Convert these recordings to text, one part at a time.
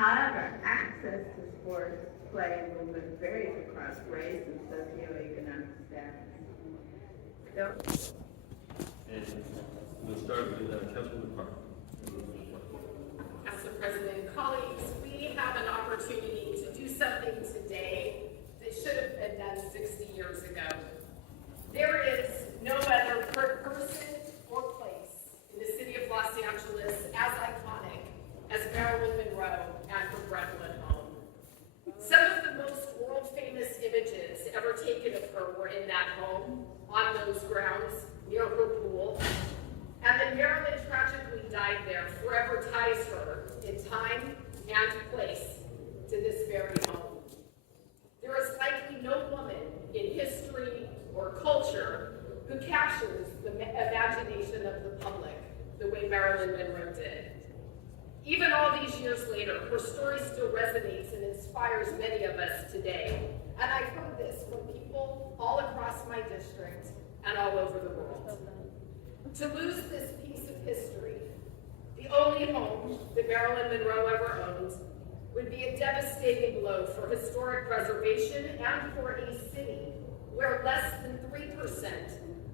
However, access to sports play and movement varies across race and socioeconomic status. And we'll start with Councilwoman Park. Council President, colleagues, we have an opportunity to do something today that should have been done 60 years ago. There is no other person or place in the city of Los Angeles as iconic as Marilyn Monroe and her Brentwood home. Some of the most world-famous images ever taken of her were in that home, on those grounds, near her pool. And that Marilyn tragically died there forever ties her in time and place to this very home. There is likely no woman in history or culture who captures the imagination of the public the way Marilyn Monroe did. Even all these years later, her story still resonates and inspires many of us today. And I've heard this from people all across my district and all over the world. To lose this piece of history, the only home that Marilyn Monroe ever owned, would be a devastating blow for historic preservation and for a city where less than 3%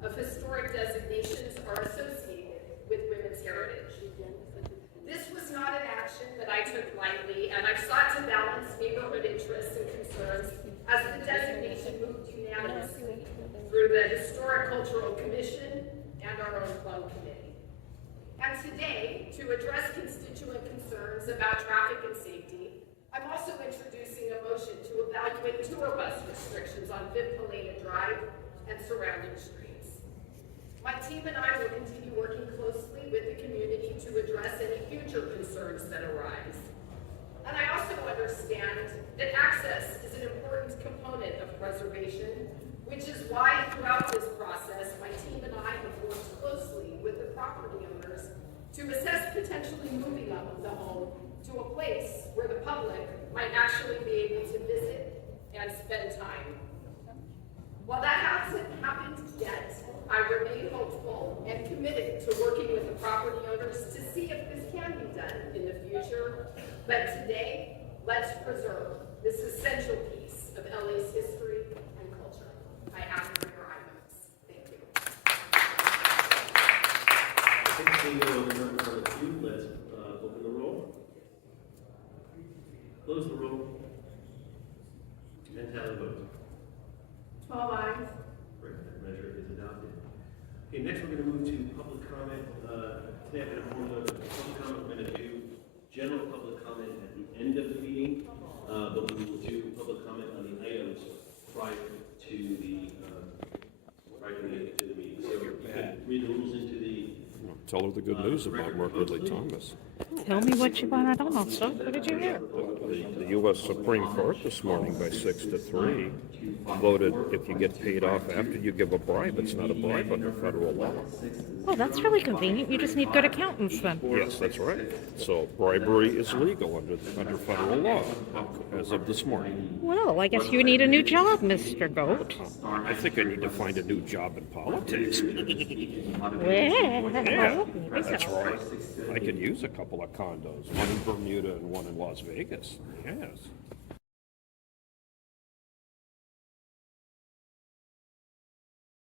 of historic designations are associated with women's heritage. This was not an action that I took lightly, and I've sought to balance neighborhood interests and concerns as the designation moved unanimously through the Historic Cultural Commission and our own club committee. And today, to address constituent concerns about traffic and safety, I'm also introducing a motion to evaluate tour bus restrictions on Fifth Helena Drive and surrounding streets. My team and I will continue working closely with the community to address any future concerns that arise. And I also understand that access is an important component of preservation, which is why throughout this process, my team and I have worked closely with the property owners to assess potentially moving up the home to a place where the public might actually be able to visit and spend time. While that hasn't happened yet, I remain hopeful and committed to working with the property owners to see if this can be done in the future. But today, let's preserve this essential piece of LA's history and culture. I ask for your eye votes. Thank you. Let's open the roll, close the roll, and tally vote. 12 ayes. Great, that measure is adopted. Okay, next we're going to move to public comment. Today I'm going to hold a public comment. We're going to do general public comment at the end of the meeting, but we will do public comment on the items prior to the meeting. So you can read the rules into the. Tell her the good news about Mark Ridley Thomas. Tell me what you want to know, so what did you hear? The U.S. Supreme Court this morning by 6-3 voted if you get paid off after you give a bribe, it's not a bribe under federal law. Oh, that's really convenient. You just need good accountants then. Yes, that's right. So bribery is legal under federal law as of this morning. Well, I guess you need a new job, Mr. Goat. I think I need to find a new job in politics. Well, Yeah, maybe that's so. right. I could use a couple of condos, one in Bermuda and one in Las Vegas. Yes.